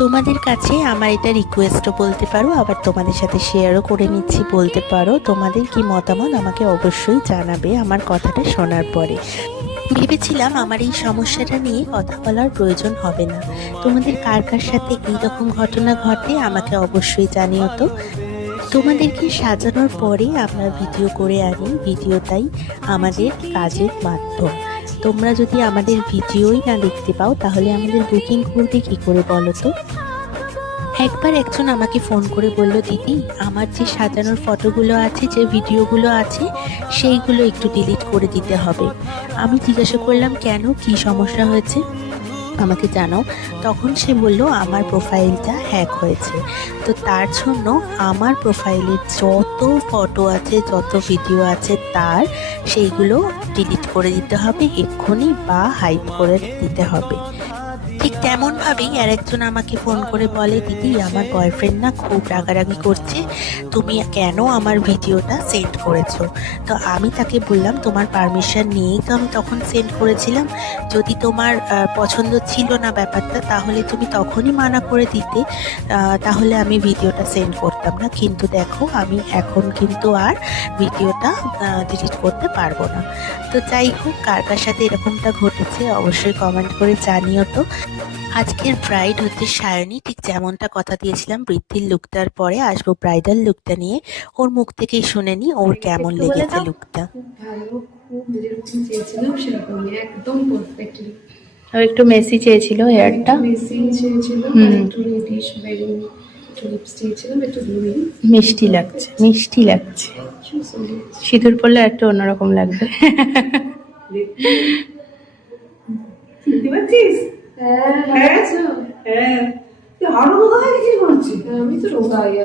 তোমাদের কাছে আমার এটা রিকোয়েস্টও বলতে পারো, আবার তোমাদের সাথে শেয়ারও করে নিচ্ছি, বলতে পারো তোমাদের কি মতামত আমাকে অবশ্যই জানাবে আমার কথাটা শোনার পরে। ভেবেছিলাম আমার এই সমস্যাটা নিয়ে কথা বলার প্রয়োজন হবে না। তোমাদের কার কার সাথে এইরকম ঘটনা ঘটে আমাকে অবশ্যই জানিও তো। তোমাদেরকে সাজানোর পরে আমরা ভিডিও করে আনি, ভিডিওটাই আমাদের কাজের মাধ্যম। তোমরা যদি আমাদের ভিডিওই না দেখতে পাও তাহলে আমাদের বুকিং করবে কি করে বলো তো? একবার একজন আমাকে ফোন করে বলল, দিদি আমার যে সাজানোর ফটোগুলো আছে, যে ভিডিওগুলো আছে, সেইগুলো একটু ডিলিট করে দিতে হবে। আমি জিজ্ঞাসা করলাম কেন, কি সমস্যা হয়েছে আমাকে জানাও। তখন সে বলল আমার প্রোফাইলটা হ্যাক হয়েছে, তো তার জন্য আমার প্রোফাইলের যত ফটো আছে, যত ভিডিও আছে তার সেইগুলো ডিলিট করে দিতে হবে এক্ষুনি, বা হাইড করে দিতে হবে। ঠিক তেমনভাবেই আরেকজন আমাকে ফোন করে বলে, দিদি আমার বয়ফ্রেন্ড না খুব রাগারাগি করছে, তুমি কেন আমার ভিডিওটা সেন্ড করেছো? তো আমি তাকে বললাম তোমার পারমিশন নিয়েই তো আমি তখন সেন্ড করেছিলাম। যদি তোমার পছন্দ ছিল না ব্যাপারটা তাহলে তুমি তখনই মানা করে দিতে, তাহলে আমি ভিডিওটা সেন্ড করতাম না। কিন্তু দেখো আমি এখন কিন্তু আর ভিডিওটা ডিলিট করতে পারবো না। তো যাই হোক, কার কার সাথে এরকমটা ঘটেছে অবশ্যই কমেন্ট করে জানিও তো। আজকের ব্রাইড হচ্ছে সায়নী, ঠিক যেমনটা কথা দিয়েছিলাম বৃদ্ধির লুকটার পরে আসবো ব্রাইডাল লুকটা নিয়ে। ওর মুখ থেকেই শুনে নি ওর কেমন লেগেছে লুকটা। ভালো, খুব যেরকম চেয়েছিলাম সেরকমই, একদম পারফেক্টলি। আর একটু মেসি চেয়েছিল হেয়ারটা, মেসি চেয়েছিলাম, আর একটু রেডিশ বেগুন, একটু লিপস চেয়েছিলাম, একটু গ্লোয়িং। মিষ্টি লাগছে, মিষ্টি লাগছে। সিঁদুর পরলে একটু অন্যরকম লাগবে। শুনতে পাচ্ছিস? হ্যাঁ, হ্যাঁ, আরো বোধ হয় কি করছি। আমি তো রোগাই।